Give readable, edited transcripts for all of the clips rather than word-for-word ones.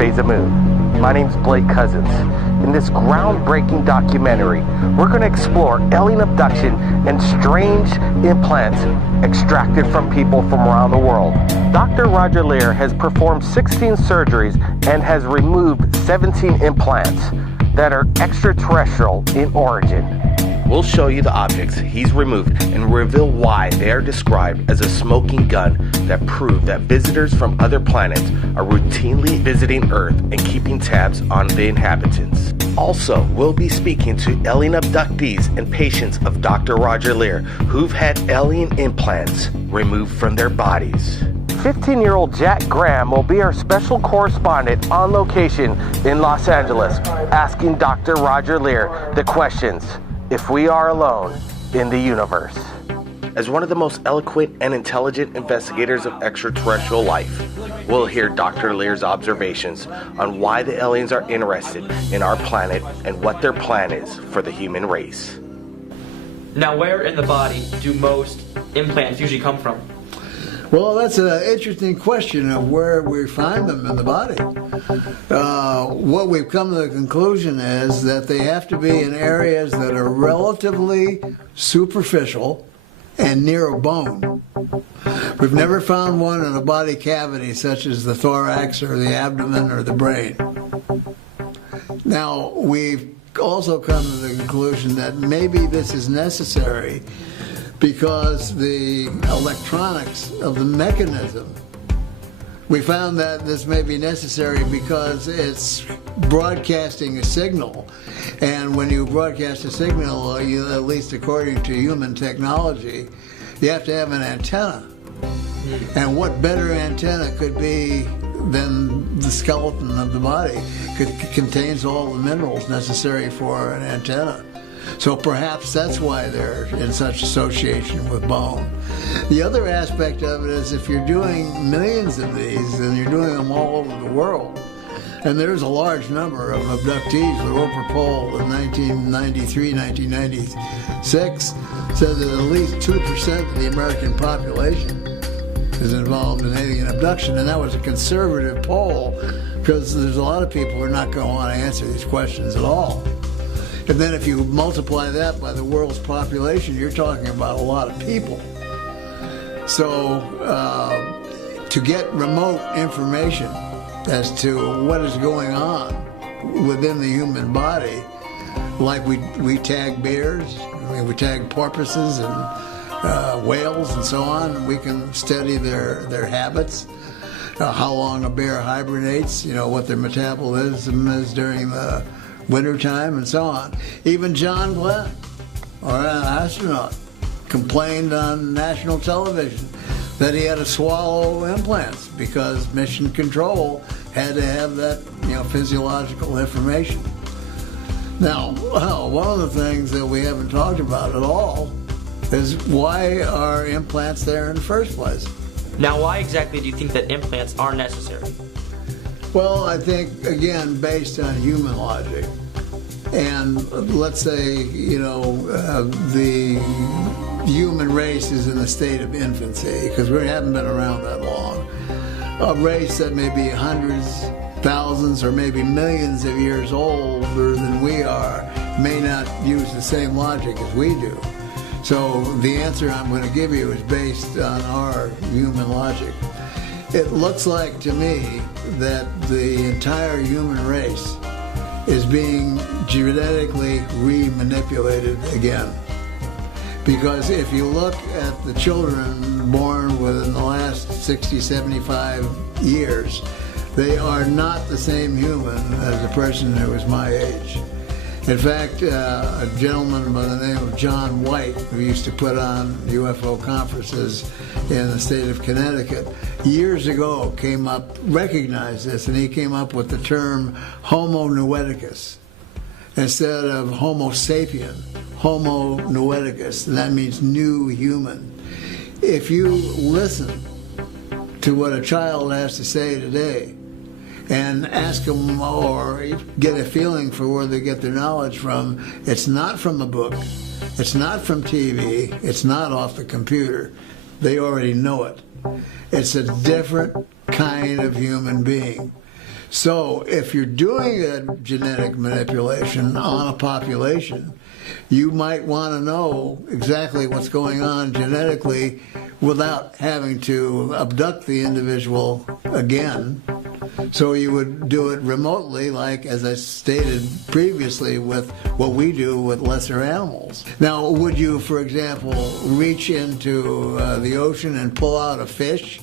Moon. My name's Blake Cousins. In this groundbreaking documentary, we're going to explore alien abduction and strange implants extracted from people from around the world. Dr. Roger Leir has performed 16 surgeries and has removed 17 implants that are extraterrestrial in origin. We'll show you the objects he's removed and reveal why they are described as a smoking gun that prove that visitors from other planets are routinely visiting Earth and keeping tabs on the inhabitants. Also, we'll be speaking to alien abductees and patients of Dr. Roger Leir who've had alien implants removed from their bodies. 15-year-old Jack Graham will be our special correspondent on location in Los Angeles, asking Dr. Roger Leir the questions, if we are alone in the universe. As one of the most eloquent and intelligent investigators of extraterrestrial life, we'll hear Dr. Leir's observations on why the aliens are interested in our planet and what their plan is for the human race. Now, where in the body do most implants usually come from? Well, that's an interesting question of where we find them in the body. What we've come to the conclusion is that they have to be in areas that are relatively superficial and near a bone. We've never found one in a body cavity such as the thorax or the abdomen or the brain. Now, we've also come to the conclusion that maybe this is necessary because the electronics of the mechanism, we found that this may be necessary because it's broadcasting a signal. And when you broadcast a signal, at least according to human technology, you have to have an antenna. And what better antenna could be than the skeleton of the body? It contains all the minerals necessary for an antenna. So perhaps that's why they're in such association with bone. The other aspect of it is if you're doing millions of these and you're doing them all over the world, and there's a large number of abductees. The Roper poll in 1993, 1996 said that at least 2% of the American population is involved in alien abduction, and that was a conservative poll because there's a lot of people who are not going to want to answer these questions at all. And then if you multiply that by the world's population, you're talking about a lot of people. So to get remote information as to what is going on within the human body, like we tag bears, we tag porpoises and whales and so on, we can study their habits, how long a bear hibernates, what their metabolism is during the wintertime and so on. Even John Glenn, or an astronaut, complained on national television that he had to swallow implants because mission control had to have that physiological information. Now, one of the things that we haven't talked about at all is why are implants there in the first place? Now, why exactly do you think that implants are necessary? Well, I think, again, based on human logic. And let's say, the human race is in a state of infancy, because we haven't been around that long. A race that may be hundreds, thousands, or maybe millions of years older than we are may not use the same logic as we do. So the answer I'm going to give you is based on our human logic. It looks like to me that the entire human race is being genetically re-manipulated again. Because if you look at the children born within the last 60, 75 years, they are not the same human as the person who was my age. In fact, a gentleman by the name of John White, who used to put on UFO conferences in the state of Connecticut, years ago recognized this, and he came up with the term Homo noeticus. Instead of Homo sapien, Homo noeticus, and that means new human. If you listen to what a child has to say today, and ask them or get a feeling for where they get their knowledge from, it's not from a book, it's not from TV, it's not off the computer. They already know it. It's a different kind of human being. So if you're doing a genetic manipulation on a population, you might want to know exactly what's going on genetically without having to abduct the individual again. So you would do it remotely, like, as I stated previously, with what we do with lesser animals. Now, would you, for example, reach into the ocean and pull out a fish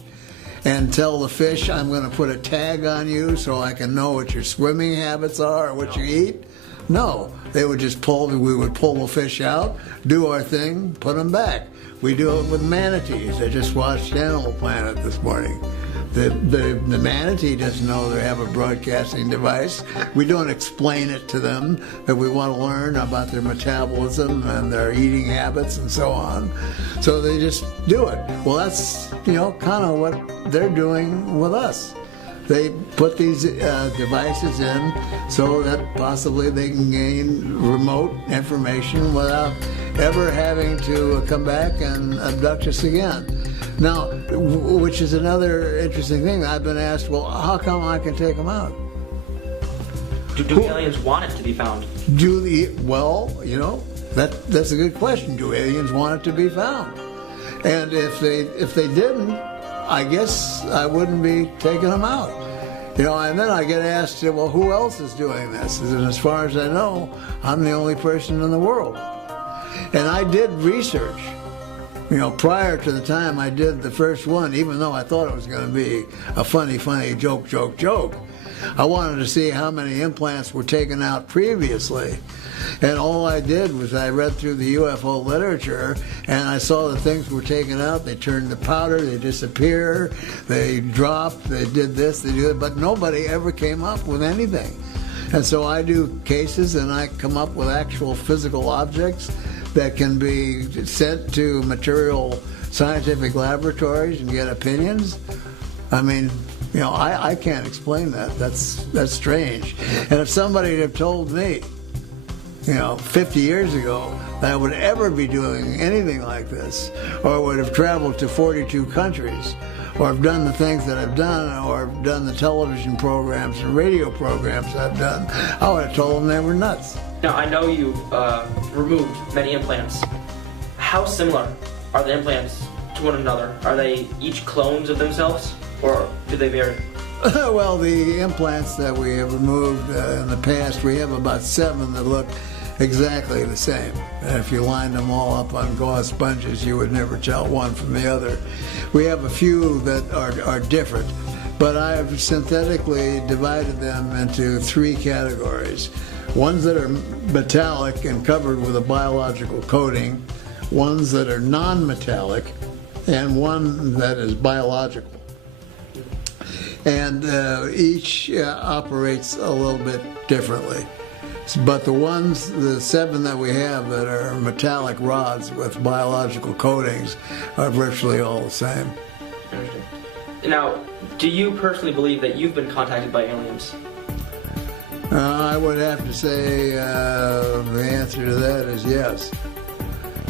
and tell the fish, I'm going to put a tag on you so I can know what your swimming habits are or what you eat? No, they would just we would pull the fish out, do our thing, put them back. We do it with manatees. I just watched Animal Planet this morning. The manatee doesn't know they have a broadcasting device. We don't explain it to them, that we want to learn about their metabolism and their eating habits and so on. So they just do it. Well, that's, kind of what they're doing with us. They put these devices in so that possibly they can gain remote information without ever having to come back and abduct us again. Now, which is another interesting thing. I've been asked, well, how come I can take them out? Do aliens want it to be found? That's a good question. Do aliens want it to be found? And if they didn't, I guess I wouldn't be taking them out. And then I get asked, well, who else is doing this? And as far as I know, I'm the only person in the world. And I did research. Prior to the time I did the first one, even though I thought it was going to be a funny joke, I wanted to see how many implants were taken out previously. And all I did was I read through the UFO literature, and I saw that things were taken out. They turned to powder, they disappear, they dropped, they did this, they did that, but nobody ever came up with anything. And so I do cases, and I come up with actual physical objects that can be sent to material scientific laboratories and get opinions. I mean, I can't explain that. That's strange. And if somebody had told me, 50 years ago, that I would ever be doing anything like this, or would have traveled to 42 countries, or have done the things that I've done, or have done the television programs and radio programs I've done, I would have told them they were nuts. Now, I know you removed many implants. How similar are the implants to one another? Are they each clones of themselves, or do they vary? Well, the implants that we have removed in the past, we have about 7 that look exactly the same. And if you lined them all up on gauze sponges, you would never tell one from the other. We have a few that are different, but I have synthetically divided them into 3 categories. Ones that are metallic and covered with a biological coating, ones that are non-metallic, and one that is biological. And each operates a little bit differently. But the 7 that we have that are metallic rods with biological coatings are virtually all the same. Now, do you personally believe that you've been contacted by aliens? I would have to say the answer to that is yes.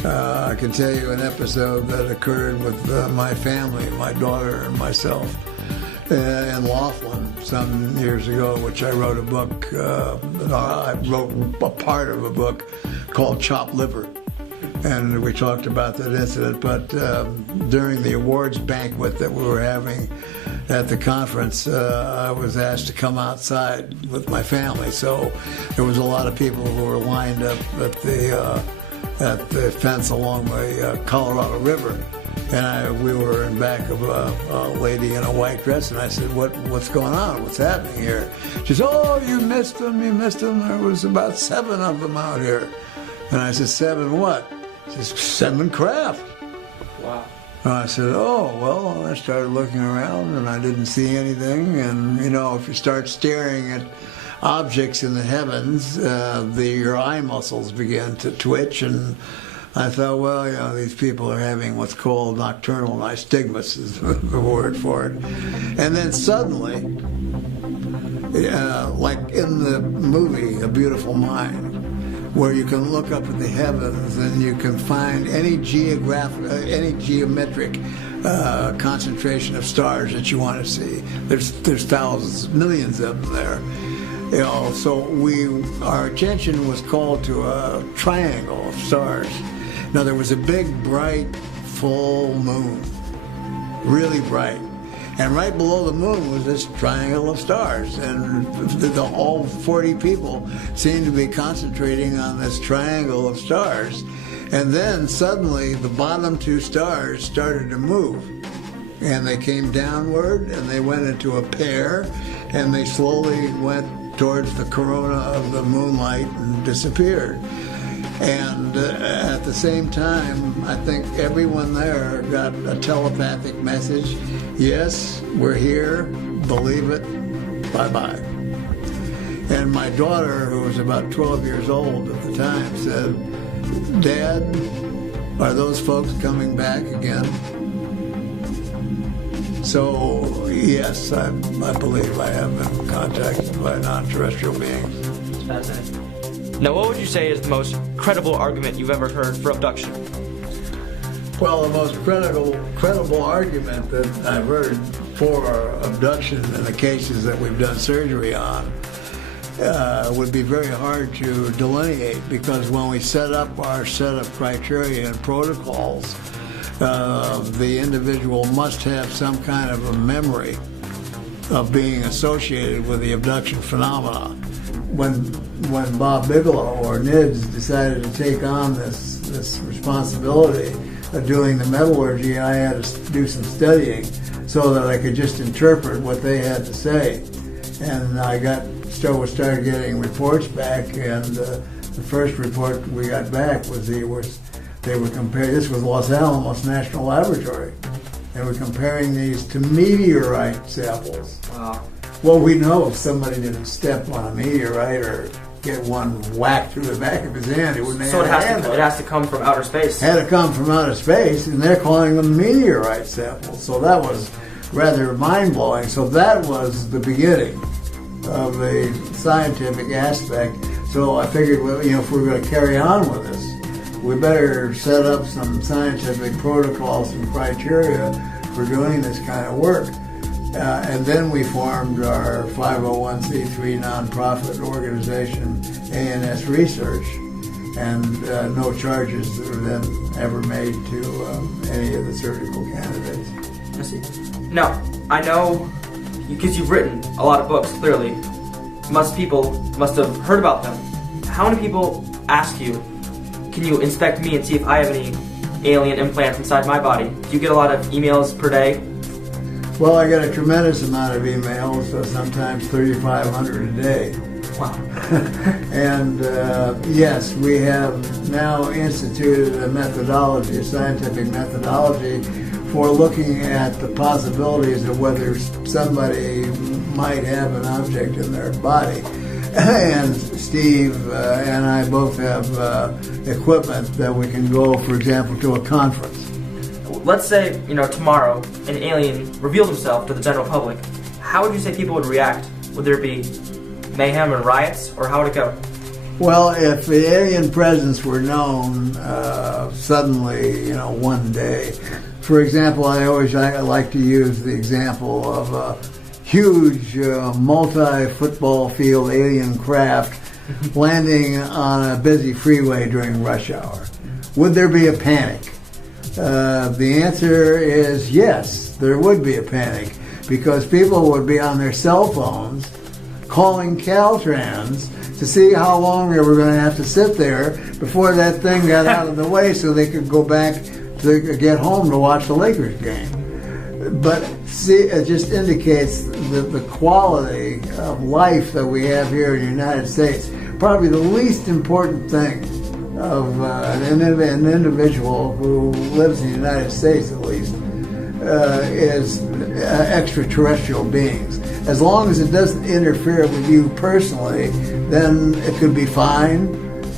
I can tell you an episode that occurred with my family, my daughter and myself, in Laughlin some years ago, which I wrote a book. I wrote a part of a book called Chopped Liver, and we talked about that incident. But during the awards banquet that we were having at the conference, I was asked to come outside with my family. So there was a lot of people who were lined up at the fence along the Colorado River. And we were in back of a lady in a white dress, and I said, what's going on? What's happening here? She said, oh, you missed them. There was about 7 of them out here. And I said, 7 what? She said, 7 craft. Wow. And I said, oh, well, I started looking around, and I didn't see anything. And, if you start staring at objects in the heavens, your eye muscles begin to twitch, and I thought, well, these people are having what's called nocturnal nystagmus is the word for it. And then suddenly, like in the movie A Beautiful Mind, where you can look up at the heavens and you can find any geometric concentration of stars that you want to see. There's thousands, millions of them there. You know, so our attention was called to a triangle of stars. Now there was a big, bright, full moon, really bright. And right below the moon was this triangle of stars. And all 40 people seemed to be concentrating on this triangle of stars. And then suddenly the bottom two stars started to move. And they came downward and they went into a pair and they slowly went towards the corona of the moonlight and disappeared. And at the same time, I think everyone there got a telepathic message. Yes, we're here, believe it, bye-bye. And my daughter, who was about 12 years old at the time, said, Dad, are those folks coming back again? So, yes, I believe I have been contacted by non-terrestrial beings. That's fascinating. Now, what would you say is the most credible argument you've ever heard for abduction? Well, the most credible argument that I've heard for abduction in the cases that we've done surgery on would be very hard to delineate, because when we set up our set of criteria and protocols, the individual must have some kind of a memory of being associated with the abduction phenomena. When Bob Bigelow or NIDS decided to take on this responsibility of doing the metallurgy, I had to do some studying so that I could just interpret what they had to say. And I started getting reports back, and the first report we got back was they were comparing. This was Los Alamos National Laboratory. They were comparing these to meteorite samples. Wow. Well, we know if somebody didn't step on a meteorite or get one whacked through the back of his hand, it wouldn't So have it has to come from outer space. Had to come from outer space, and they're calling them meteorite samples. So that was rather mind-blowing. So that was the beginning of the scientific aspect. So I figured, well, if we're going to carry on with this, we better set up some scientific protocols and criteria for doing this kind of work. And then we formed our 501c3 nonprofit organization, ANS Research, and no charges were then ever made to any of the surgical candidates. I see. Now, I know, because you've written a lot of books, clearly, people must have heard about them. How many people ask you, can you inspect me and see if I have any alien implants inside my body? Do you get a lot of emails per day? Well, I get a tremendous amount of emails, so sometimes 3,500 a day. Wow. And yes, we have now instituted a methodology, a scientific methodology, for looking at the possibilities of whether somebody might have an object in their body. And Steve and I both have equipment that we can go, for example, to a conference. Let's say, tomorrow an alien revealed himself to the general public. How would you say people would react? Would there be mayhem and riots, or how would it go? Well, if the alien presence were known suddenly, one day. For example, I like to use the example of a huge multi-football field alien craft landing on a busy freeway during rush hour. Would there be a panic? The answer is yes, there would be a panic, because people would be on their cell phones calling Caltrans to see how long they were going to have to sit there before that thing got out of the way so they could go back to get home to watch the Lakers game. But see, it just indicates the quality of life that we have here in the United States. Probably the least important thing of an individual who lives in the United States, at least, is extraterrestrial beings. As long as it doesn't interfere with you personally, then it could be fine,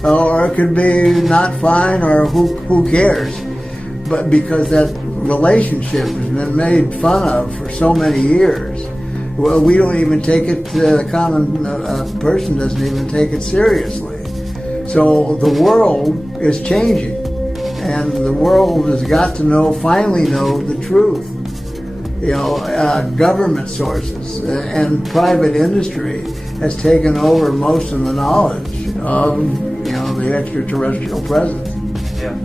or it could be not fine, or who cares? But because that relationship has been made fun of for so many years, well, we don't even take it, the common person doesn't even take it seriously. So the world is changing, and the world has got to finally know the truth. Government sources and private industry has taken over most of the knowledge of, the extraterrestrial presence. Yeah.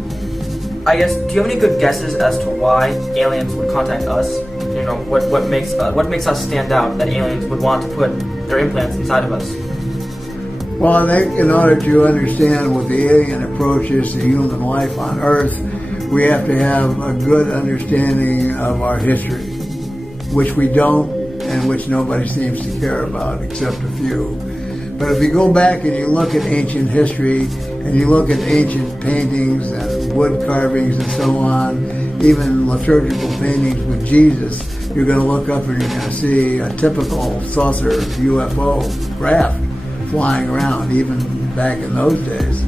I guess, do you have any good guesses as to why aliens would contact us? What makes us stand out that aliens would want to put their implants inside of us? Well, I think in order to understand what the alien approach is to human life on Earth, we have to have a good understanding of our history, which we don't and which nobody seems to care about except a few. But if you go back and you look at ancient history and you look at ancient paintings and wood carvings and so on, even liturgical paintings with Jesus, you're going to look up and you're going to see a typical saucer UFO craft flying around, even back in those days.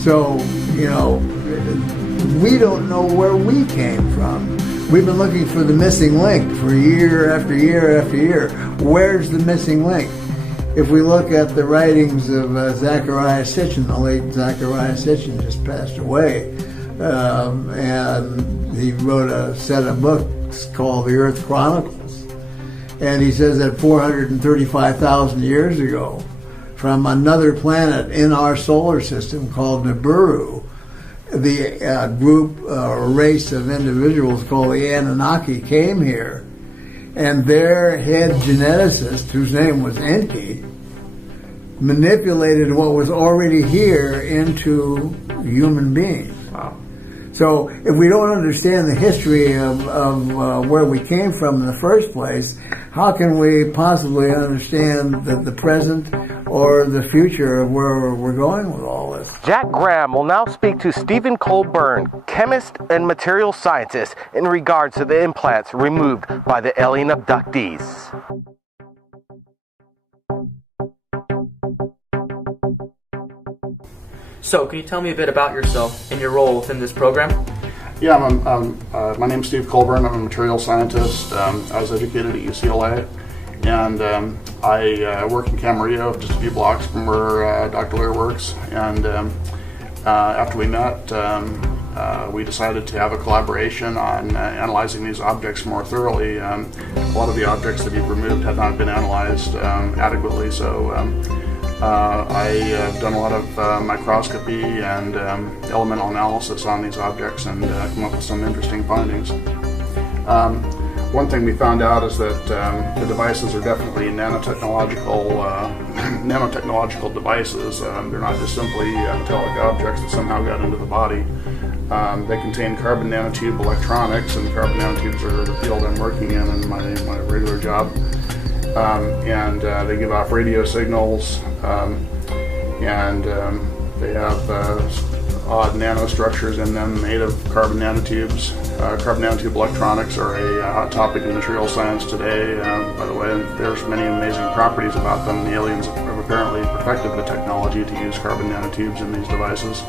So, we don't know where we came from. We've been looking for the missing link for year after year after year. Where's the missing link? If we look at the writings of Zecharia Sitchin, the late Zecharia Sitchin just passed away, and he wrote a set of books called The Earth Chronicles. And he says that 435,000 years ago, from another planet in our solar system called Nibiru, the group or race of individuals called the Anunnaki came here, and their head geneticist, whose name was Enki, manipulated what was already here into human beings. Wow. So if we don't understand the history of where we came from in the first place, how can we possibly understand the present or the future of where we're going with all this? Jack Graham will now speak to Stephen Colburn, chemist and material scientist, in regards to the implants removed by the alien abductees. So, can you tell me a bit about yourself and your role within this program? Yeah, my name's Steve Colburn. I'm a material scientist. I was educated at UCLA, and I work in Camarillo, just a few blocks from where Dr. Lear works. And after we met, we decided to have a collaboration on analyzing these objects more thoroughly. A lot of the objects that we've removed had not been analyzed adequately, so I've done a lot of microscopy and elemental analysis on these objects and come up with some interesting findings. One thing we found out is that the devices are definitely nanotechnological devices. They're not just simply metallic objects that somehow got into the body. They contain carbon nanotube electronics, and carbon nanotubes are the field I'm working in my regular job. And they give off radio signals, and they have odd nanostructures in them made of carbon nanotubes. Carbon nanotube electronics are a hot topic in material science today. By the way, there's many amazing properties about them. The aliens have apparently perfected the technology to use carbon nanotubes in these devices.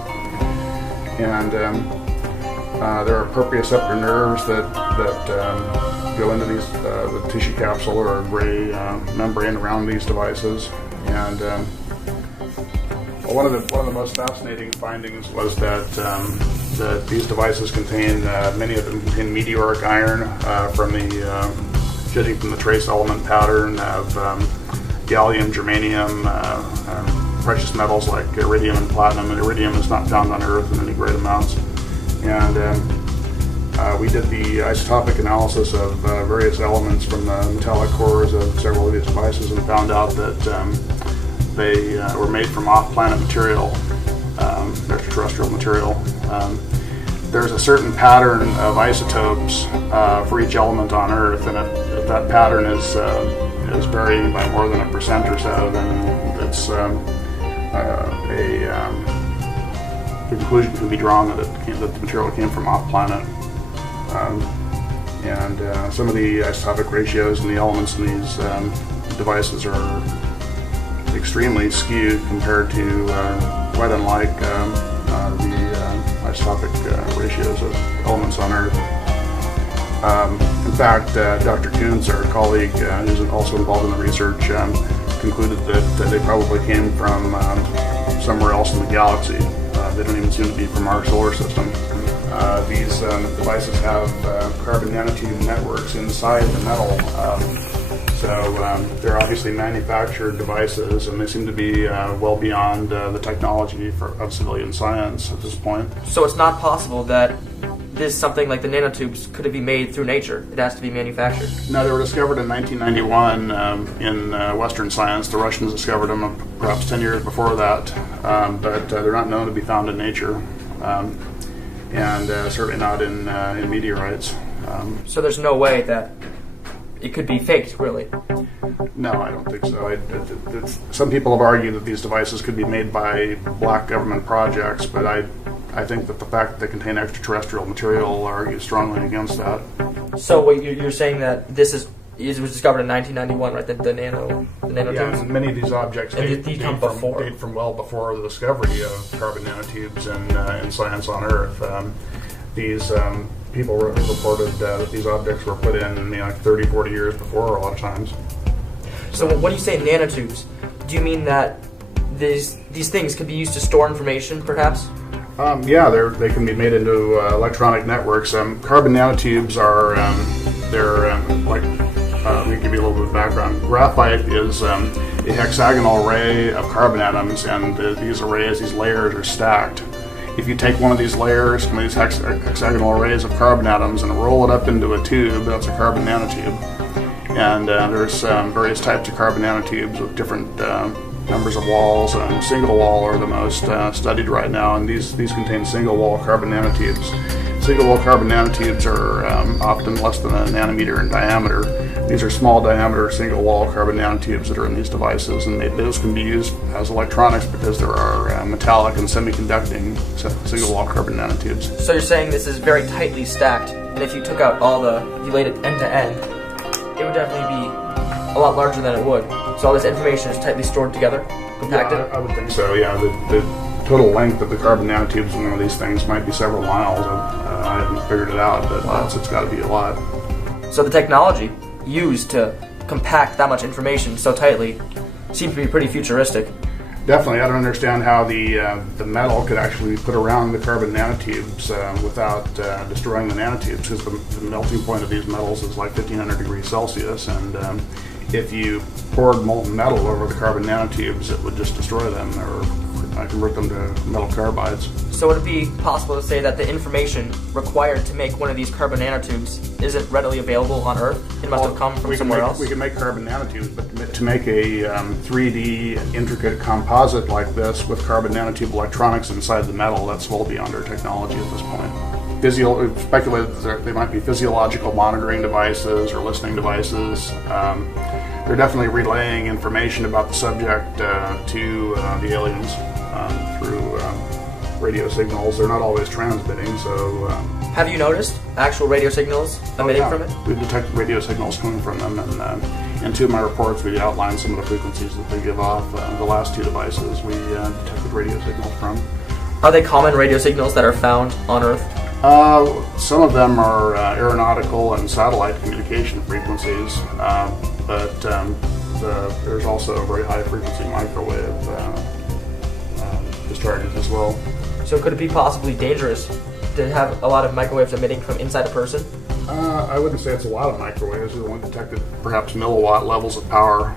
And there are proprioceptor nerves that go into these the tissue capsule or a gray membrane around these devices. And one of the most fascinating findings was that that these devices contain many of them contain meteoric iron judging from the trace element pattern of gallium, germanium, precious metals like iridium and platinum. And iridium is not found on Earth in any great amounts. And we did the isotopic analysis of various elements from the metallic cores of several of these devices and found out that they were made from off-planet material, extraterrestrial material. There's a certain pattern of isotopes for each element on Earth, and if that pattern is varying by more than 1% or so, then it's the conclusion can be drawn that the material came from off-planet. And some of the isotopic ratios and the elements in these devices are extremely skewed compared to quite unlike the isotopic ratios of elements on Earth. In fact, Dr. Kuntz, our colleague who's also involved in the research, concluded that they probably came from somewhere else in the galaxy. They don't even seem to be from our solar system. These devices have carbon nanotube networks inside the metal. So they're obviously manufactured devices, and they seem to be well beyond the technology of civilian science at this point. So it's not possible that something like the nanotubes could be made through nature. It has to be manufactured. No, they were discovered in 1991 in Western science. The Russians discovered them perhaps 10 years before that, but they're not known to be found in nature, and certainly not in meteorites. So there's no way that it could be faked, really? No, I don't think so. Some people have argued that these devices could be made by black government projects, but I think that the fact that they contain extraterrestrial material argues strongly against that. So what you're saying that it was discovered in 1991, right? The nanotubes? Yeah, and many of these objects date from well before the discovery of carbon nanotubes in science on Earth. These people reported that these objects were put in like 30, 40 years before a lot of times. So when you say nanotubes, do you mean that these things could be used to store information, perhaps? Yeah, they can be made into electronic networks. Carbon nanotubes are let me give you a little bit of background. Graphite is a hexagonal array of carbon atoms, and these layers are stacked. If you take one of these layers, one of these hexagonal arrays of carbon atoms, and roll it up into a tube, that's a carbon nanotube. And there's various types of carbon nanotubes with different numbers of walls, and single wall are the most studied right now, and these contain single wall carbon nanotubes. Single wall carbon nanotubes are often less than a nanometer in diameter. These are small diameter single wall carbon nanotubes that are in these devices, and those can be used as electronics because there are metallic and semiconducting single wall carbon nanotubes. So you're saying this is very tightly stacked, and if you took out you laid it end to end, it would definitely be a lot larger than it would. So all this information is tightly stored together, compacted? Yeah, I would think so, yeah. The total length of the carbon nanotubes in one of these things might be several miles. I haven't figured it out, but it's got to be a lot. So the technology used to compact that much information so tightly seems to be pretty futuristic. Definitely. I don't understand how the metal could actually be put around the carbon nanotubes without destroying the nanotubes, because the melting point of these metals is like 1500 degrees Celsius, and if you poured molten metal over the carbon nanotubes, it would just destroy them or convert them to metal carbides. So would it be possible to say that the information required to make one of these carbon nanotubes isn't readily available on Earth? It must have come from somewhere else? We can make carbon nanotubes, but to make a 3D intricate composite like this with carbon nanotube electronics inside the metal, that's well beyond our technology at this point. We've speculated that they might be physiological monitoring devices or listening devices. They're definitely relaying information about the subject to the aliens through radio signals. They're not always transmitting, so... Have you noticed actual radio signals emitting from it? We've detected radio signals coming from them, and in two of my reports we outlined some of the frequencies that they give off. The last two devices we detected radio signals from. Are they common radio signals that are found on Earth? Some of them are aeronautical and satellite communication frequencies, but there's also a very high frequency microwave discharges as well. So could it be possibly dangerous to have a lot of microwaves emitting from inside a person? I wouldn't say it's a lot of microwaves. We've only detected perhaps milliwatt levels of power,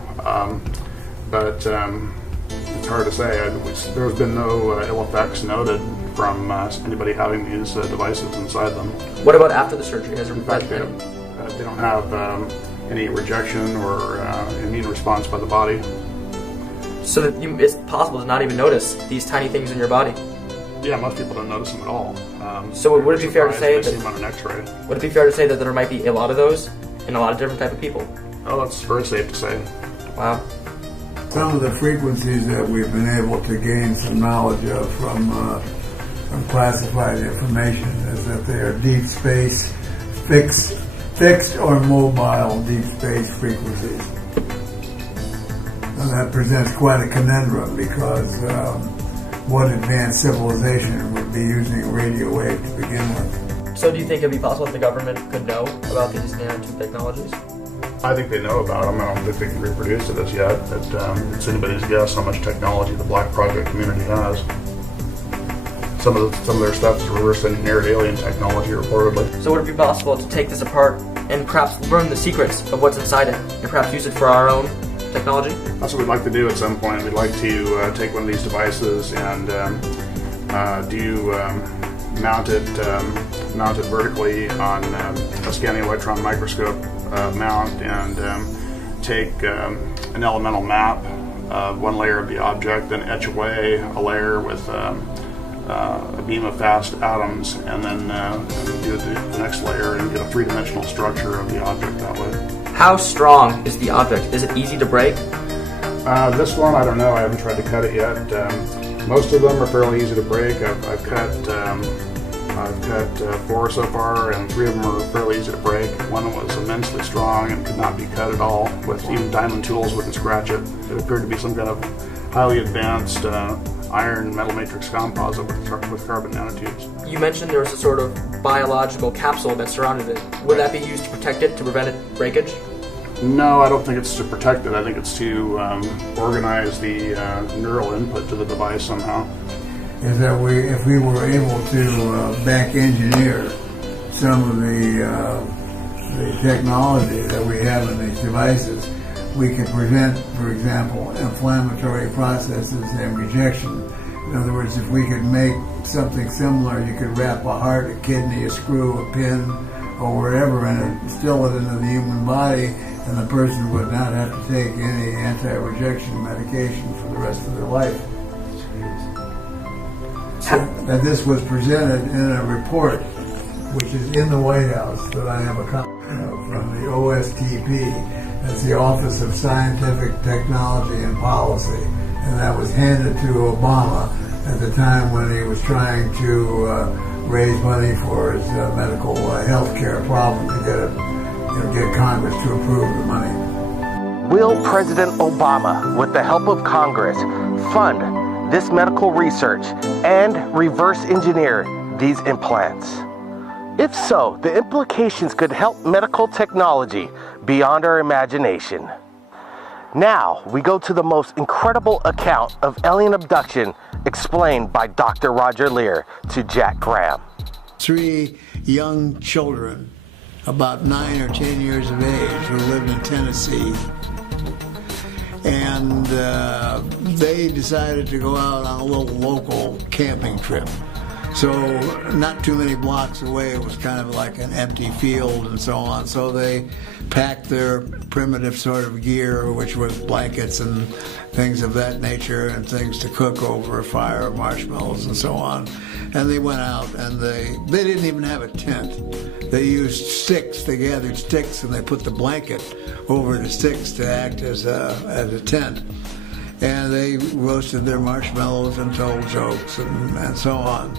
but it's hard to say. There's been no ill effects noted from anybody having these devices inside them. What about after the surgery? In fact, they don't have any rejection or immune response by the body. So that it's possible to not even notice these tiny things in your body? Yeah, most people don't notice them at all. So would it be fair to say see them on an X-ray? Would it be fair to say that there might be a lot of those in a lot of different type of people? Oh, that's very safe to say. Wow. Some of the frequencies that we've been able to gain some knowledge of from classified information is that they are deep space, fixed or mobile deep space frequencies. And that presents quite a conundrum because what advanced civilization would be using a radio wave to begin with? So do you think it would be possible that the government could know about these nanotube technologies? I think they know about them. I don't think they can reproduce it as yet. It's anybody's guess how much technology the Black Project community has. Some of their stuff is reverse engineered alien technology, reportedly. So would it be possible to take this apart and perhaps learn the secrets of what's inside it, and perhaps use it for our own technology? That's what we'd like to do at some point. We'd like to take one of these devices and mount it vertically on a scanning electron microscope mount, and take an elemental map of one layer of the object, then etch away a layer with a beam of fast atoms, and then do the next layer and get a three-dimensional structure of the object that way. How strong is the object? Is it easy to break? This one, I don't know. I haven't tried to cut it yet. Most of them are fairly easy to break. I've cut 4 so far, and 3 of them are fairly easy to break. One was immensely strong and could not be cut at all. With even diamond tools wouldn't scratch it. It appeared to be some kind of highly advanced iron metal matrix composite with carbon nanotubes. You mentioned there was a sort of biological capsule that surrounded it. Would that be used to protect it, to prevent it breakage? No, I don't think it's to protect it. I think it's to organize the neural input to the device somehow. Is that if we were able to back engineer some of the technology that we have in these devices, we could prevent, for example, inflammatory processes and rejection. In other words, if we could make something similar, you could wrap a heart, a kidney, a screw, a pin, or wherever, and instill it into the human body, and the person would not have to take any anti-rejection medication for the rest of their life. So that this was presented in a report, which is in the White House, that I have a copy of, from the OSTP. That's the Office of Scientific Technology and Policy, and that was handed to Obama at the time when he was trying to raise money for his medical health care problem to get Congress to approve the money. Will President Obama, with the help of Congress, fund this medical research and reverse engineer these implants? If so, the implications could help medical technology beyond our imagination. Now, we go to the most incredible account of alien abduction explained by Dr. Roger Lear to Jack Graham. 3 young children, about 9 or 10 years of age, who lived in Tennessee. And they decided to go out on a little local camping trip. So not too many blocks away, it was kind of like an empty field and so on. So they packed their primitive sort of gear, which was blankets and things of that nature, and things to cook over a fire, marshmallows and so on. And they went out, and they didn't even have a tent. They used sticks. They gathered sticks and they put the blanket over the sticks to act as a tent. And they roasted their marshmallows and told jokes and so on.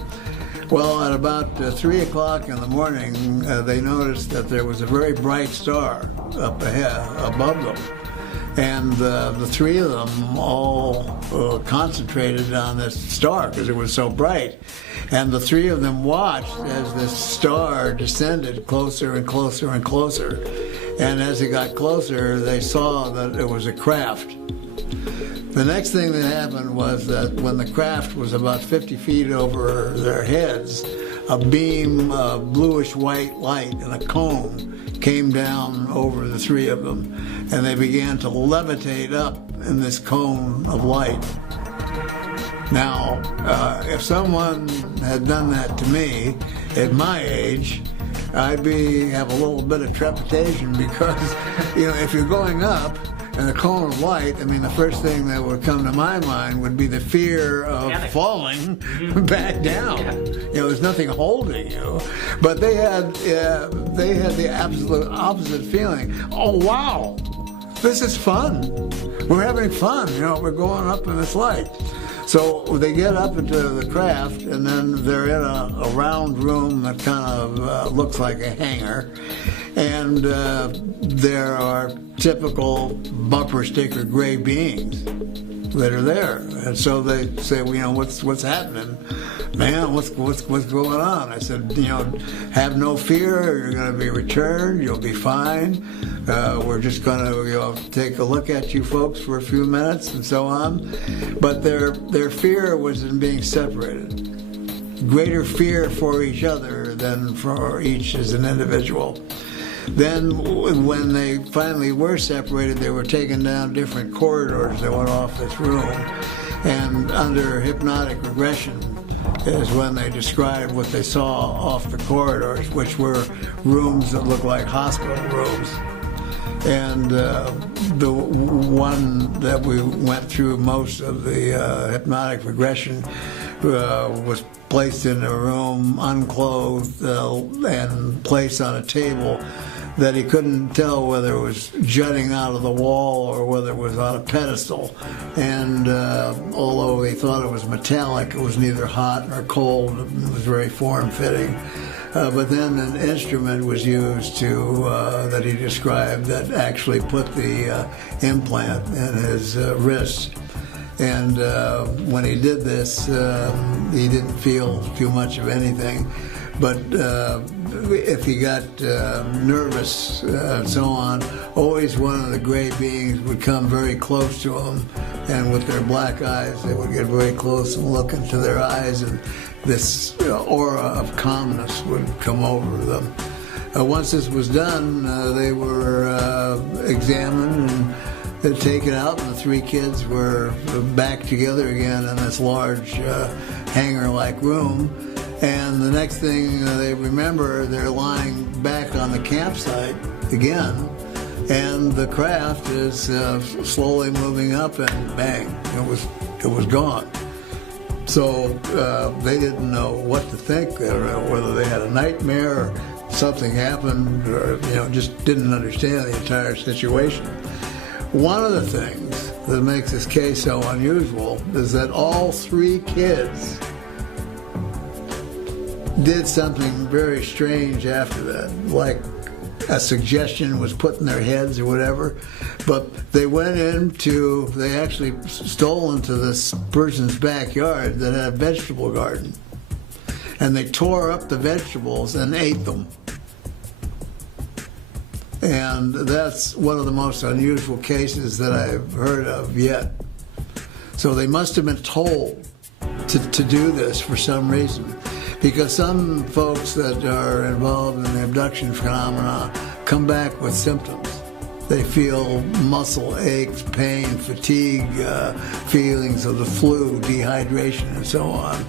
Well, at about 3 o'clock in the morning, they noticed that there was a very bright star up ahead, above them. And the 3 of them all concentrated on this star because it was so bright. And the 3 of them watched as this star descended closer and closer and closer. And as it got closer, they saw that it was a craft. The next thing that happened was that when the craft was about 50 feet over their heads, a beam of bluish-white light and a cone came down over the 3 of them, and they began to levitate up in this cone of light. Now, if someone had done that to me at my age, I'd have a little bit of trepidation because, if you're going up, and a cone of light, the first thing that would come to my mind would be the fear of falling back down. There's nothing holding you. But they had the absolute opposite feeling. Oh, wow, this is fun. We're having fun. We're going up in this light. So they get up into the craft, and then they're in a round room that kind of looks like a hangar. And there are typical bumper sticker gray beings that are there. And so they say, well, you know, what's happening? Man, what's going on? I said, you know, have no fear. You're going to be returned. You'll be fine. We're just going to, you know, take a look at you folks for a few minutes and so on. But their fear was in being separated. Greater fear for each other than for each as an individual. Then when they finally were separated, they were taken down different corridors that went off this room. And under hypnotic regression is when they described what they saw off the corridors, which were rooms that looked like hospital rooms. And the one that we went through most of the hypnotic regression was placed in a room unclothed and placed on a table that he couldn't tell whether it was jutting out of the wall or whether it was on a pedestal. And although he thought it was metallic, it was neither hot nor cold. It was very form-fitting. But then an instrument was used that he described that actually put the implant in his wrist. And when he did this, he didn't feel too much of anything. But if he got nervous and so on, always one of the gray beings would come very close to him, and with their black eyes, they would get very close and look into their eyes, and this aura of calmness would come over them. Once this was done, they were examined and taken out, and the three kids were back together again in this large hangar-like room. And the next thing they remember, they're lying back on the campsite again, and the craft is slowly moving up, and bang, it was gone. So they didn't know what to think, whether they had a nightmare or something happened, or just didn't understand the entire situation. One of the things that makes this case so unusual is that all three kids did something very strange after that, like a suggestion was put in their heads or whatever, but they actually stole into this person's backyard that had a vegetable garden, and they tore up the vegetables and ate them. And that's one of the most unusual cases that I've heard of yet. So they must have been told to do this for some reason. Because some folks that are involved in the abduction phenomena come back with symptoms. They feel muscle aches, pain, fatigue, feelings of the flu, dehydration, and so on.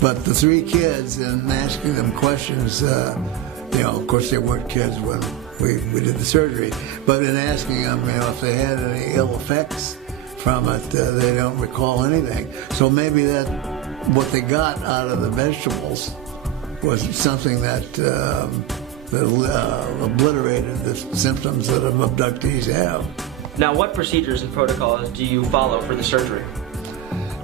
But the three kids, and asking them questions, of course they weren't kids when we did the surgery, but in asking them, if they had any ill effects from it, they don't recall anything. So maybe what they got out of the vegetables was something that obliterated the symptoms that abductees have. Now, what procedures and protocols do you follow for the surgery?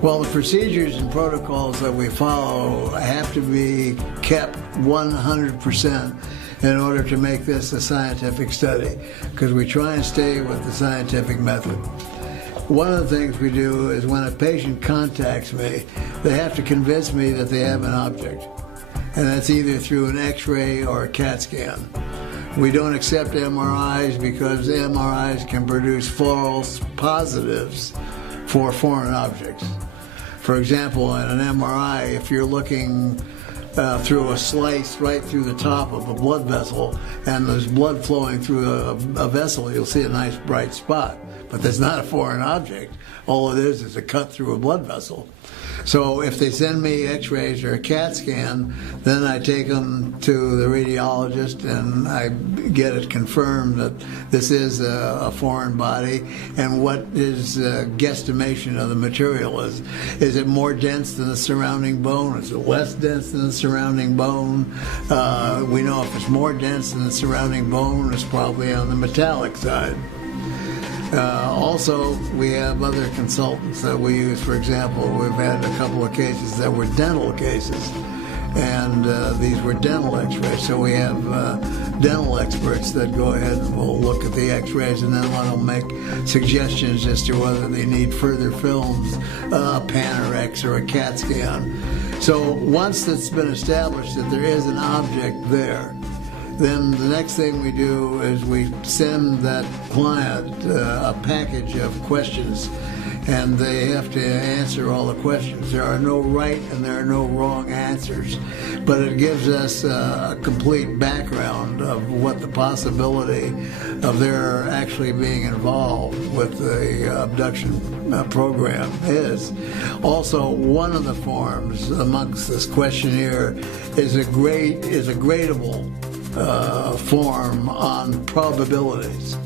Well, the procedures and protocols that we follow have to be kept 100% in order to make this a scientific study, because we try and stay with the scientific method. One of the things we do is when a patient contacts me, they have to convince me that they have an object. And that's either through an X-ray or a CAT scan. We don't accept MRIs because MRIs can produce false positives for foreign objects. For example, in an MRI, if you're looking through a slice right through the top of a blood vessel and there's blood flowing through a vessel, you'll see a nice bright spot. But that's not a foreign object. All it is a cut through a blood vessel. So if they send me X-rays or a CAT scan, then I take them to the radiologist and I get it confirmed that this is a foreign body, and what his guesstimation of the material is. Is it more dense than the surrounding bone? Is it less dense than the surrounding bone? We know if it's more dense than the surrounding bone, it's probably on the metallic side. Also, we have other consultants that we use. For example, we've had a couple of cases that were dental cases, and these were dental x-rays. So we have dental experts that go ahead and will look at the x-rays and then want to make suggestions as to whether they need further films, a Panorex or a CAT scan. So once it's been established that there is an object there, then the next thing we do is we send that client a package of questions, and they have to answer all the questions. There are no right and there are no wrong answers, but it gives us a complete background of what the possibility of their actually being involved with the abduction program is. Also, one of the forms amongst this questionnaire is a gradable form on probabilities.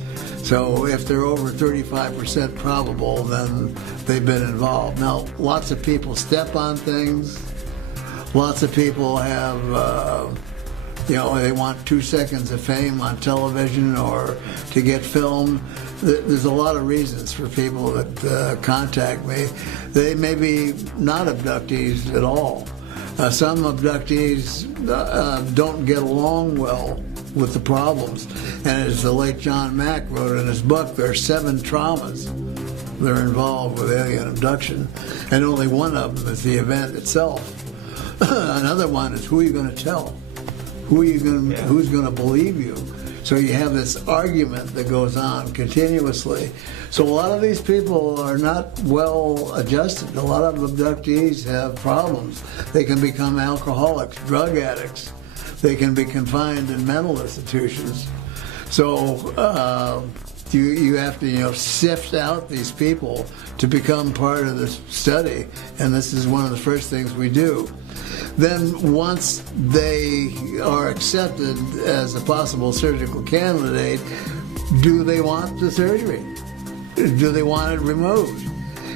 So if they're over 35% probable, then they've been involved. Now, lots of people step on things. Lots of people have, they want 2 seconds of fame on television or to get filmed. There's a lot of reasons for people that contact me. They may be not abductees at all. Some abductees don't get along well with the problems. And as the late John Mack wrote in his book, there are 7 traumas that are involved with alien abduction, and only one of them is the event itself. Another one is, who are you going to tell? Who's going to believe you? So you have this argument that goes on continuously. So a lot of these people are not well adjusted. A lot of abductees have problems. They can become alcoholics, drug addicts. They can be confined in mental institutions. So you have to sift out these people to become part of the study, and this is one of the first things we do. Then once they are accepted as a possible surgical candidate, do they want the surgery? Do they want it removed?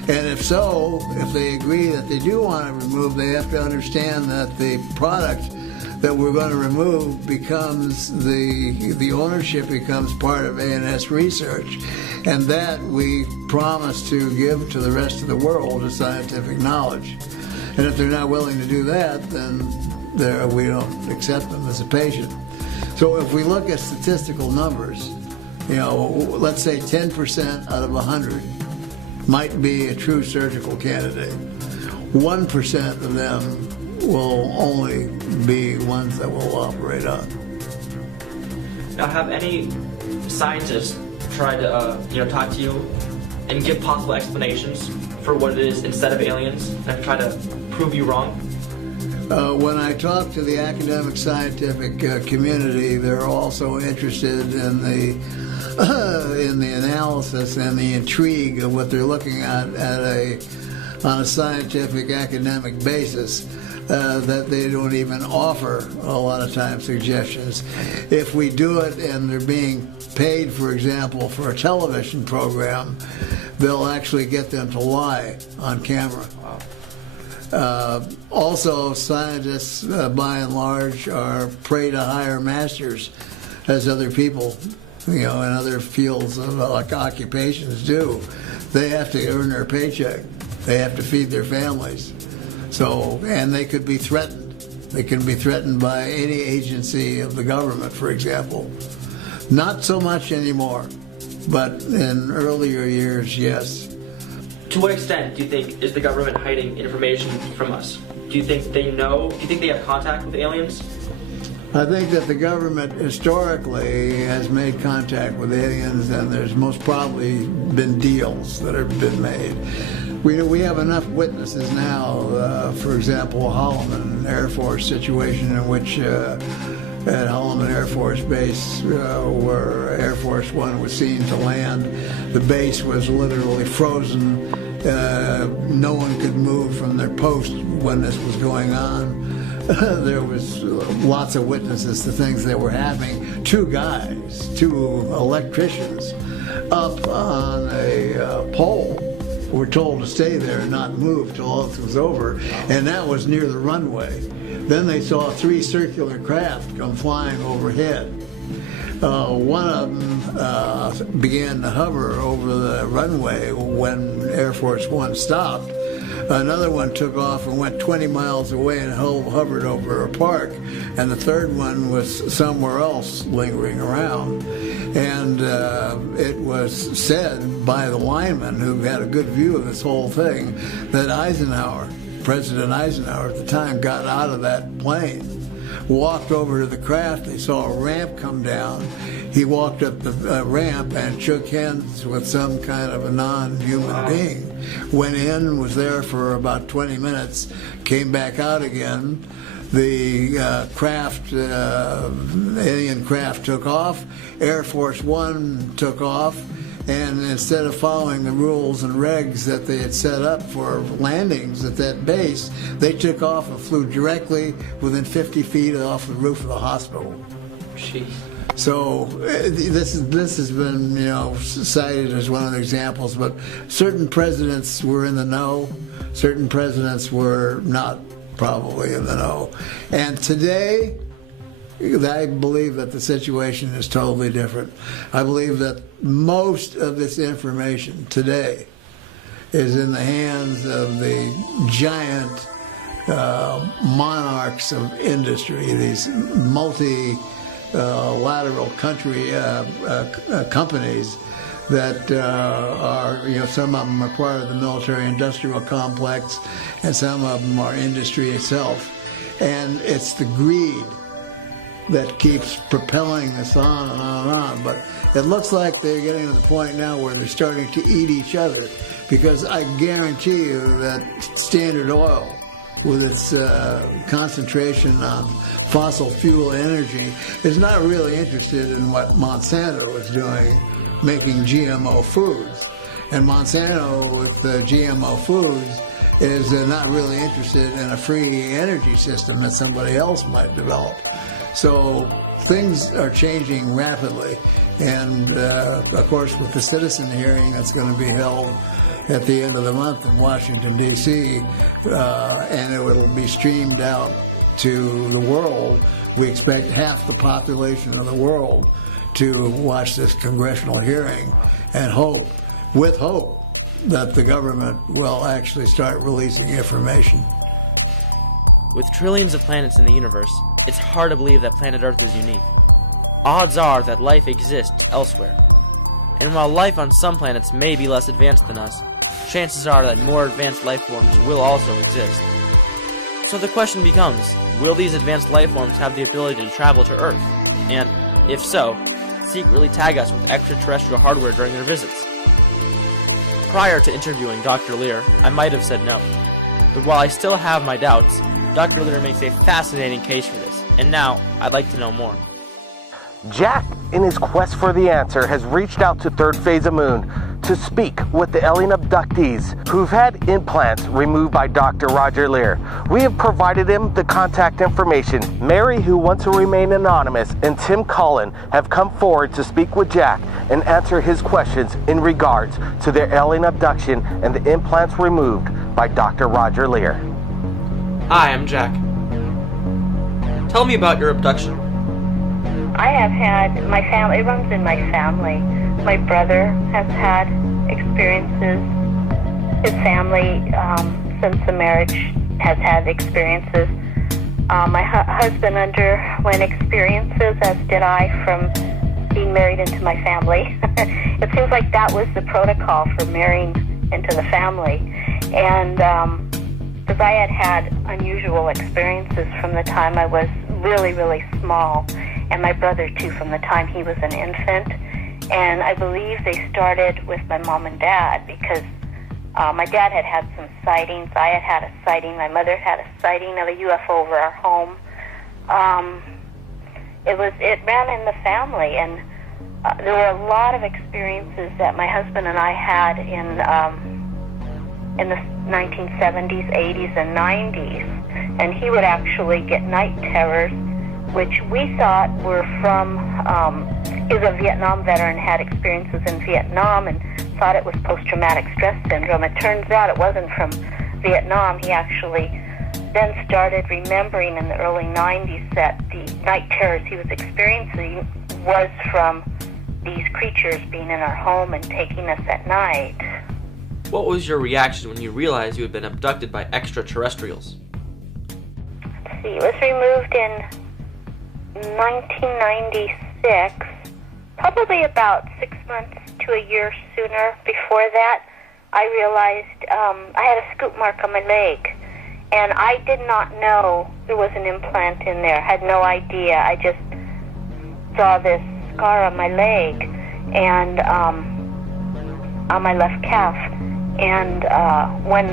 And if so, if they agree that they do want it removed, they have to understand that the product that we're going to remove becomes the ownership becomes part of ANS research, and that we promise to give to the rest of the world as scientific knowledge. And if they're not willing to do that, then we don't accept them as a patient. So if we look at statistical numbers, let's say 10% out of 100 might be a true surgical candidate. 1% of them will only be ones that will operate on. Now, have any scientists tried to talk to you and give possible explanations for what it is instead of aliens, and try to prove you wrong? When I talk to the academic scientific community, they're also interested in the analysis and the intrigue of what they're looking at on a scientific academic basis. That they don't even offer a lot of times suggestions. If we do it and they're being paid, for example, for a television program, they'll actually get them to lie on camera. Wow. Also, scientists, by and large, are prey to higher masters, as other people, in other fields of occupations do. They have to earn their paycheck. They have to feed their families. So, and they could be threatened. They can be threatened by any agency of the government, for example. Not so much anymore, but in earlier years, yes. To what extent do you think is the government hiding information from us? Do you think they know? Do you think they have contact with aliens? I think that the government historically has made contact with aliens, and there's most probably been deals that have been made. We have enough witnesses now, for example, Holloman Air Force situation in which at Holloman Air Force Base, where Air Force One was seen to land, the base was literally frozen. No one could move from their post when this was going on. There was lots of witnesses to things that were happening. 2 electricians, up on a pole were told to stay there and not move till all this was over, and that was near the runway. Then they saw 3 circular craft come flying overhead. One of them began to hover over the runway when Air Force One stopped, Another one took off and went 20 miles away and hovered over a park. And the third one was somewhere else lingering around. And it was said by the lineman, who had a good view of this whole thing, that President Eisenhower at the time, got out of that plane, walked over to the craft. They saw a ramp come down. He walked up the ramp and shook hands with some kind of a non-human being. Went in, was there for about 20 minutes, came back out again. The alien craft took off. Air Force One took off. And instead of following the rules and regs that they had set up for landings at that base, they took off and flew directly within 50 feet off the roof of the hospital. Jeez. So this has been, cited as one of the examples, but certain presidents were in the know, certain presidents were not probably in the know. And today, I believe that the situation is totally different. I believe that most of this information today is in the hands of the giant monarchs of industry, these multi-lateral companies that are, some of them are part of the military-industrial complex, and some of them are industry itself. And it's the greed that keeps propelling this on and on and on. But it looks like they're getting to the point now where they're starting to eat each other, because I guarantee you that Standard Oil, with its concentration on fossil fuel energy, is not really interested in what Monsanto is doing, making GMO foods. And Monsanto, with the GMO foods, is not really interested in a free energy system that somebody else might develop. So things are changing rapidly. And of course, with the citizen hearing that's going to be held at the end of the month in Washington, D.C., and it will be streamed out to the world, we expect half the population of the world to watch this congressional hearing, and hope that the government will actually start releasing information. With trillions of planets in the universe, it's hard to believe that planet Earth is unique. Odds are that life exists elsewhere. And while life on some planets may be less advanced than us, chances are that more advanced life forms will also exist. So the question becomes, will these advanced life forms have the ability to travel to Earth? And, if so, secretly tag us with extraterrestrial hardware during their visits? Prior to interviewing Dr. Lear, I might have said no. But while I still have my doubts, Dr. Lear makes a fascinating case for this, and now I'd like to know more. Jack, in his quest for the answer, has reached out to Thirdphaseofmoon to speak with the alien abductees who've had implants removed by Dr. Roger Lear. We have provided him the contact information. Mary, who wants to remain anonymous, and Tim Cullen have come forward to speak with Jack and answer his questions in regards to their alien abduction and the implants removed by Dr. Roger Lear. Hi, I'm Jack. Tell me about your abduction. I have had, my family, it runs in my family. My brother has had experiences. His family, since the marriage, has had experiences. My husband underwent experiences, as did I, from being married into my family. It seems like that was the protocol for marrying into the family. And because I had unusual experiences from the time I was really, really small, and my brother too, from the time he was an infant. And I believe they started with my mom and dad, because my dad had some sightings. I had a sighting. My mother had a sighting of a UFO over our home. It ran in the family, and there were a lot of experiences that my husband and I had in the 1970s, 80s, and 90s. And he would actually get night terrors, which we thought were from, he was a Vietnam veteran, had experiences in Vietnam, and thought it was post-traumatic stress syndrome. It turns out it wasn't from Vietnam. He actually then started remembering in the early 90s that the night terrors he was experiencing was from these creatures being in our home and taking us at night. What was your reaction when you realized you had been abducted by extraterrestrials? Let's see, it was removed in 1996, probably about 6 months to a year sooner. Before that, I realized I had a scoop mark on my leg, and I did not know there was an implant in there. I had no idea. I just saw this scar on my leg and on my left calf. And when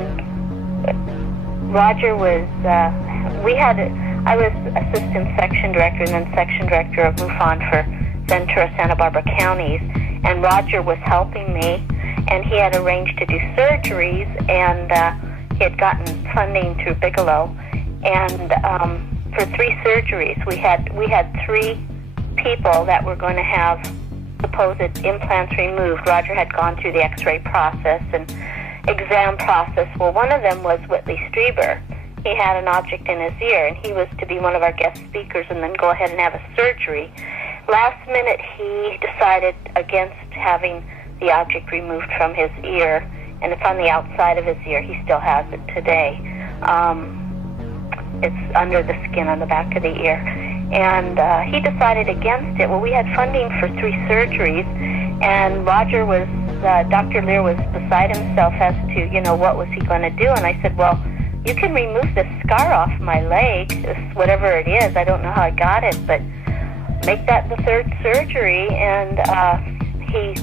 Roger was, I was assistant section director and then section director of MUFON for Ventura, Santa Barbara counties, and Roger was helping me, and he had arranged to do surgeries, and he had gotten funding through Bigelow, and for 3 surgeries, we had 3 people that were going to have supposed implants removed. Roger had gone through the x-ray process and exam process. Well, one of them was Whitley Strieber. He had an object in his ear, and he was to be one of our guest speakers and then go ahead and have a surgery. Last minute, he decided against having the object removed from his ear, and it's on the outside of his ear. He still has it today. It's under the skin on the back of the ear. And he decided against it. Well, we had funding for 3 surgeries, and Roger was, Dr. Lear was beside himself as to, what was he going to do. And I said, well, you can remove this scar off my leg, whatever it is. I don't know how I got it, but make that the 3rd surgery. And he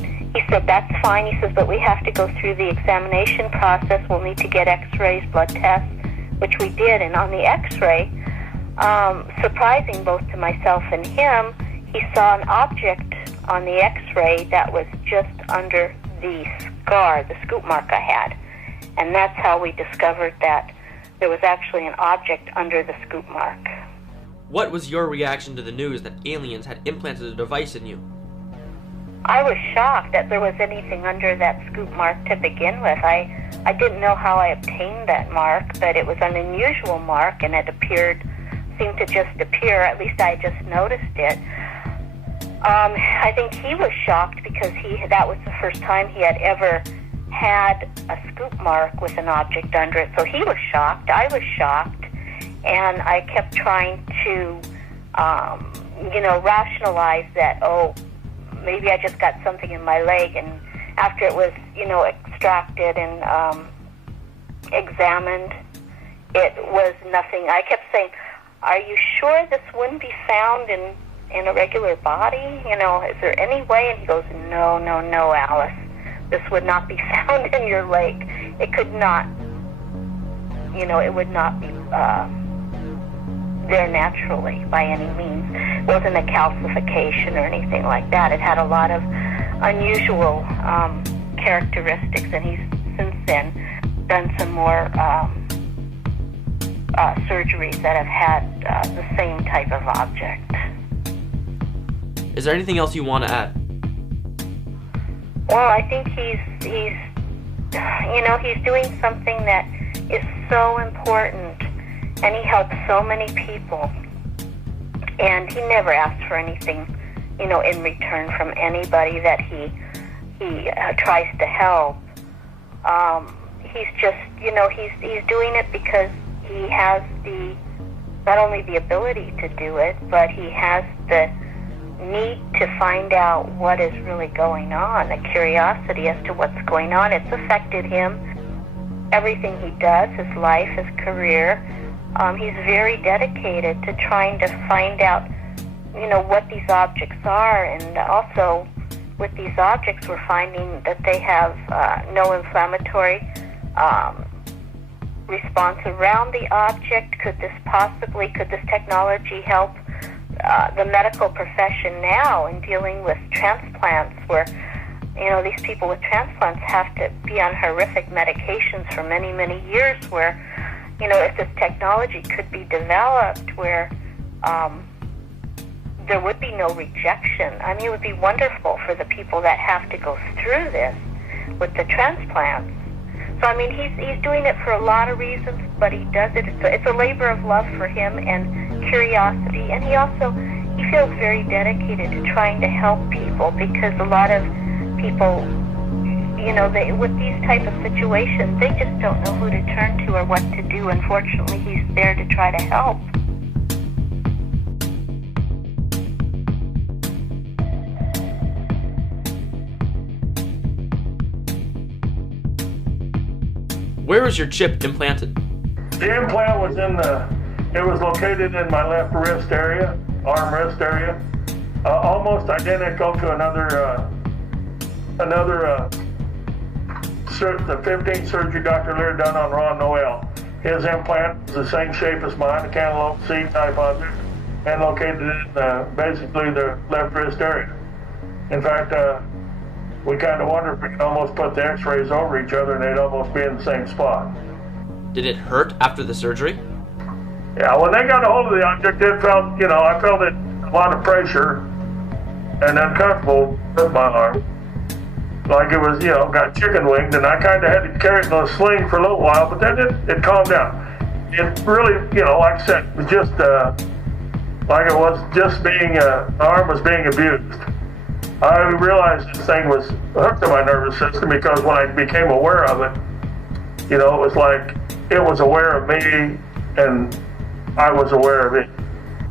said, that's fine. He says, but we have to go through the examination process. We'll need to get x-rays, blood tests, which we did. And on the x-ray, surprising both to myself and him, he saw an object on the x-ray that was just under the scar, the scoop mark I had. And that's how we discovered that there was actually an object under the scoop mark. What was your reaction to the news that aliens had implanted a device in you? I was shocked that there was anything under that scoop mark to begin with. I didn't know how I obtained that mark, but it was an unusual mark, and it seemed to just appear. At least I just noticed it. I think he was shocked because that was the first time he had ever had a scoop mark with an object under it. So he was shocked. I was shocked. And I kept trying to, rationalize that, maybe I just got something in my leg. And after it was, extracted and examined, it was nothing. I kept saying, are you sure this wouldn't be found in a regular body? Is there any way? And he goes, no, Alice. This would not be found in your leg. It could not, it would not be there naturally by any means. It wasn't a calcification or anything like that. It had a lot of unusual characteristics, and he's since then done some more surgeries that have had the same type of object. Is there anything else you want to add? Well, I think he's doing something that is so important, and he helps so many people, and he never asks for anything, in return from anybody that he tries to help. He's just, he's doing it because he has not only the ability to do it, but he has the need to find out what is really going on, a curiosity as to what's going on. It's affected him. Everything he does, his life, his career, he's very dedicated to trying to find out, what these objects are. And also, with these objects, we're finding that they have no inflammatory response around the object. Could this technology help the medical profession now in dealing with transplants, where these people with transplants have to be on horrific medications for many, many years, where if this technology could be developed where there would be no rejection. I mean, it would be wonderful for the people that have to go through this with the transplants. So, I mean, he's doing it for a lot of reasons, but he does it. It's a labor of love for him and curiosity. And he feels very dedicated to trying to help people, because a lot of people, you know, with these type of situations, they just don't know who to turn to or what to do. Unfortunately, he's there to try to help. Where is your chip implanted? The implant was it was located in my left wrist area, arm wrist area, almost identical to the 15th surgery Dr. Lear done on Ron Noel. His implant is the same shape as mine, a cantaloupe seed type object, and located in basically the left wrist area. In fact, we kind of wonder if we could almost put the x-rays over each other and they'd almost be in the same spot. Did it hurt after the surgery? Yeah, when they got a hold of the object, it felt, I felt it a lot of pressure and uncomfortable with my arm. Like it was, got chicken winged, and I kind of had to carry it in a sling for a little while, but then it calmed down. It really, like I said, it was just like it was just being, the arm was being abused. I realized this thing was hooked to my nervous system because when I became aware of it, it was like it was aware of me and I was aware of it.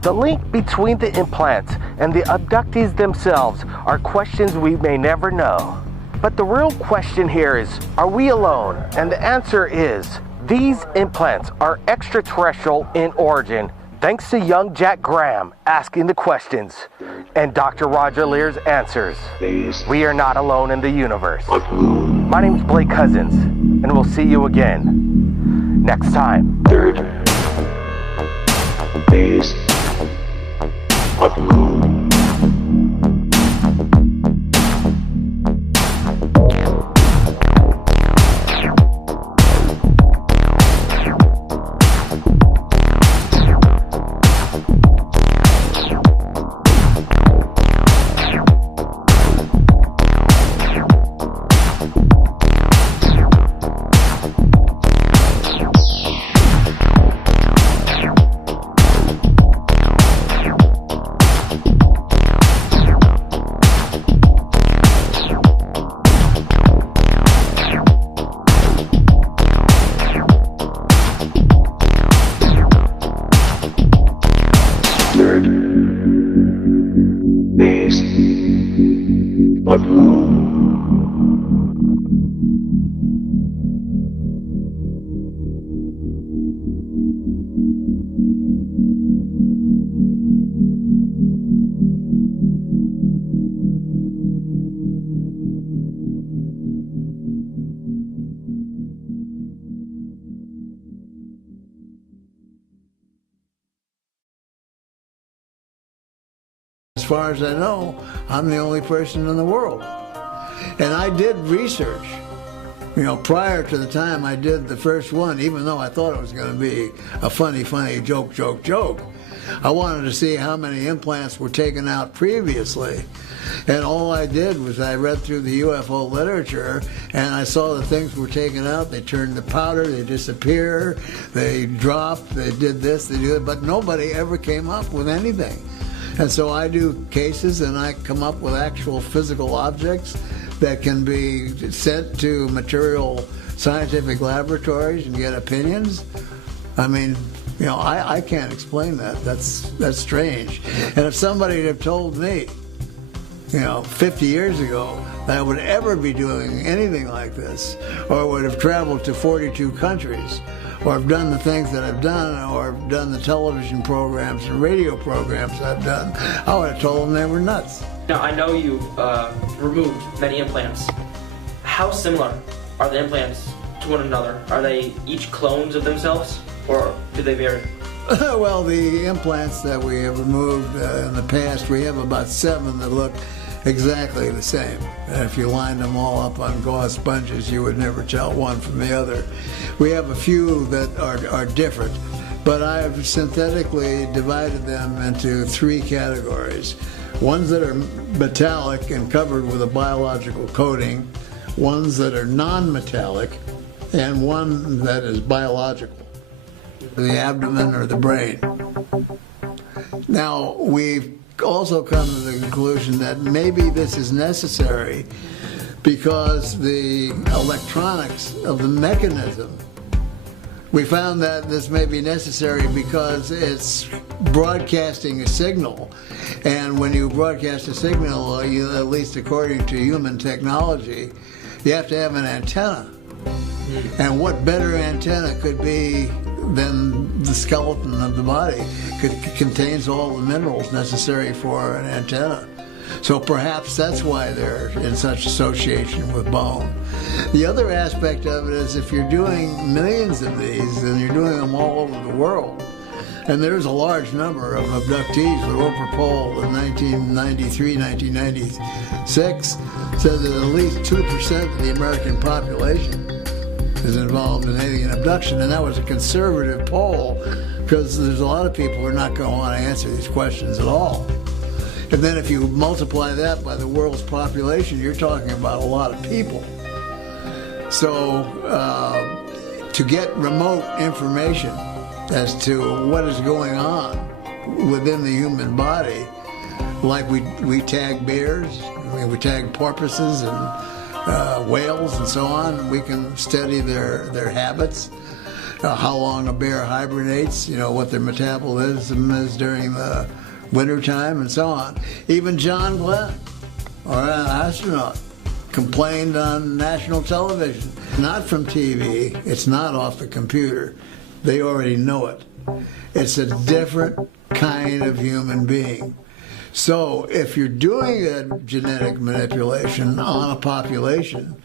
The link between the implants and the abductees themselves are questions we may never know. But the real question here is, are we alone? And the answer is, these implants are extraterrestrial in origin, thanks to young Jack Graham asking the questions and Dr. Roger Lear's answers. We are not alone in the universe. My name's Blake Cousins, and we'll see you again next time. Third phase of moon. As far as I know, I'm the only person in the world. And I did research, prior to the time I did the first one, even though I thought it was going to be a funny joke. I wanted to see how many implants were taken out previously. And all I did was I read through the UFO literature and I saw that things were taken out. They turned to powder, they disappear, they dropped, they did this, they did that, but nobody ever came up with anything. And so I do cases and I come up with actual physical objects that can be sent to material scientific laboratories and get opinions. I mean, I can't explain that. That's strange. And if somebody had told me, 50 years ago that I would ever be doing anything like this, or would have traveled to 42 countries, or have done the things that I've done, or have done the television programs and radio programs I've done, I would have told them they were nuts. Now, I know you removed many implants. How similar are the implants to one another? Are they each clones of themselves, or do they vary? Well, the implants that we have removed in the past, we have about 7 that look exactly the same. And if you lined them all up on gauze sponges, you would never tell one from the other. We have a few that are different, but I have synthetically divided them into 3 categories. Ones that are metallic and covered with a biological coating, ones that are non-metallic, and one that is biological, the abdomen or the brain. Now, we've also come to the conclusion that maybe this is necessary because the electronics of the mechanism, we found that this may be necessary because it's broadcasting a signal. And when you broadcast a signal, at least according to human technology, you have to have an antenna. And what better antenna could be than the skeleton of the body? Contains all the minerals necessary for an antenna. So perhaps that's why they're in such association with bone. The other aspect of it is if you're doing millions of these, and you're doing them all over the world, and there's a large number of abductees. The Roper poll in 1993, 1996 said that at least 2% of the American population is involved in alien abduction, and that was a conservative poll because there's a lot of people who are not going to want to answer these questions at all. And then if you multiply that by the world's population, you're talking about a lot of people. So to get remote information as to what is going on within the human body, like we tag bears, we tag porpoises and whales and so on. We can study their habits, how long a bear hibernates, what their metabolism is during the wintertime and so on. Even John Glenn, or an astronaut, complained on national television. Not from TV, it's not off the computer. They already know it. It's a different kind of human being. So if you're doing a genetic manipulation on a population,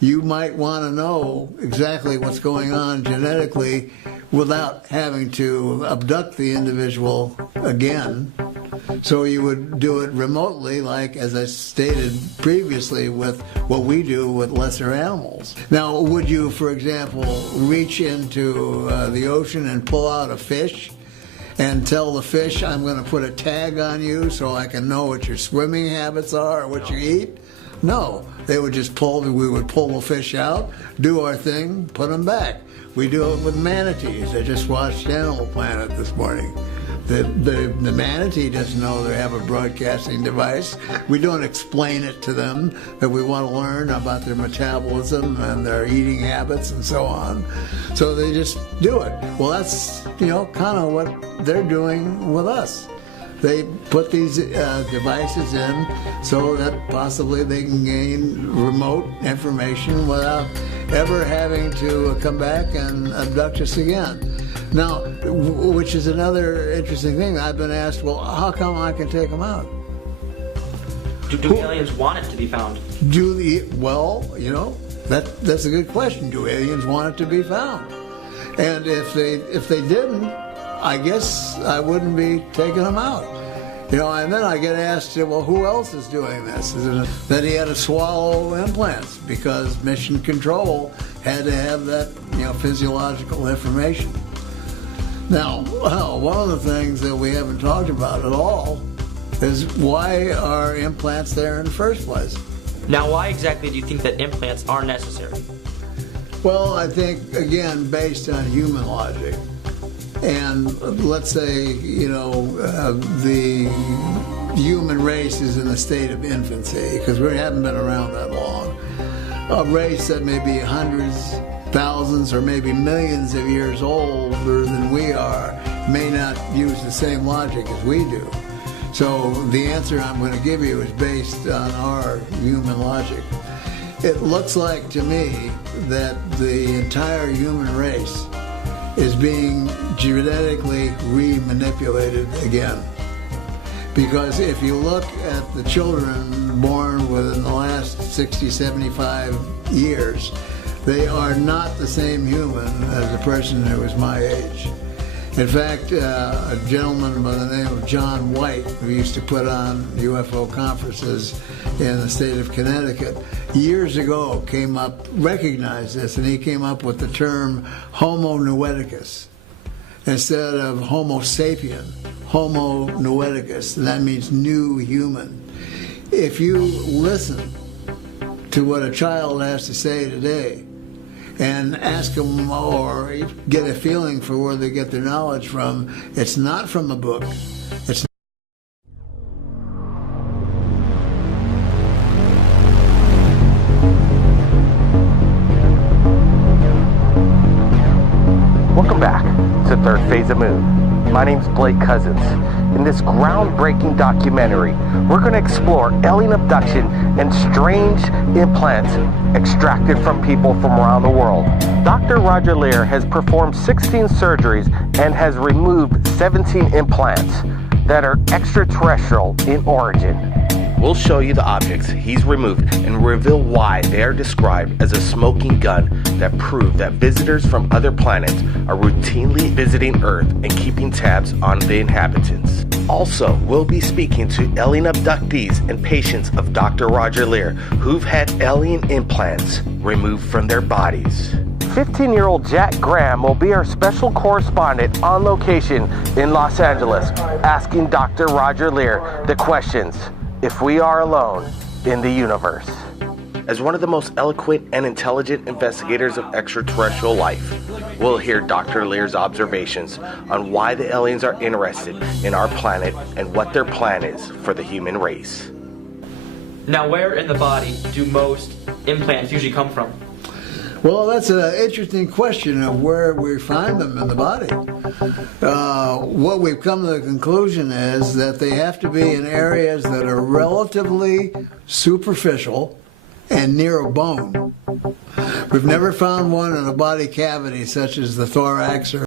you might want to know exactly what's going on genetically without having to abduct the individual again. So you would do it remotely, like, as I stated previously, with what we do with lesser animals. Now, would you, for example, reach into the ocean and pull out a fish and tell the fish, I'm going to put a tag on you so I can know what your swimming habits are or what you eat? No, they would just we would pull the fish out, do our thing, put them back. We do it with manatees. I just watched Animal Planet this morning. The manatee doesn't know they have a broadcasting device. We don't explain it to them, that we want to learn about their metabolism and their eating habits and so on. So they just do it. Well, that's, kind of what they're doing with us. They put these devices in so that possibly they can gain remote information without ever having to come back and abduct us again. Now, which is another interesting thing. I've been asked, well, how come I can take them out? Do aliens want it to be found? That's a good question. Do aliens want it to be found? And if they didn't, I guess I wouldn't be taking them out. And then I get asked, well, who else is doing this? Then he had to swallow implants because Mission Control had to have that, physiological information. Now, one of the things that we haven't talked about at all is why are implants there in the first place? Now, why exactly do you think that implants are necessary? Well, I think, again, based on human logic. And let's say, the human race is in a state of infancy, because we haven't been around that long. A race that may be hundreds, thousands, or maybe millions of years older than we are may not use the same logic as we do. So the answer I'm going to give you is based on our human logic. It looks like to me that the entire human race is being genetically re-manipulated again. Because if you look at the children born within the last 60, 75 years, they are not the same human as the person who was my age. In fact, a gentleman by the name of John White, who used to put on UFO conferences in the state of Connecticut, years ago recognized this, and he came up with the term Homo noeticus. Instead of Homo sapien, Homo noeticus, and that means new human. If you listen to what a child has to say today, and ask them or get a feeling for where they get their knowledge from, it's not from a book. It's My name's Blake Cousins. In this groundbreaking documentary, we're going to explore alien abduction and strange implants extracted from people from around the world. Dr. Roger Lear has performed 16 surgeries and has removed 17 implants that are extraterrestrial in origin. We'll show you the objects he's removed and reveal why they are described as a smoking gun that prove that visitors from other planets are routinely visiting Earth and keeping tabs on the inhabitants. Also, we'll be speaking to alien abductees and patients of Dr. Roger Lear who've had alien implants removed from their bodies. 15-year-old Jack Graham will be our special correspondent on location in Los Angeles, asking Dr. Roger Lear the questions, if we are alone in the universe. As one of the most eloquent and intelligent investigators of extraterrestrial life, we'll hear Dr. Lear's observations on why the aliens are interested in our planet and what their plan is for the human race. Now, where in the body do most implants usually come from? Well, that's an interesting question of where we find them in the body. What we've come to the conclusion is that they have to be in areas that are relatively superficial and near a bone. We've never found one in a body cavity such as the thorax or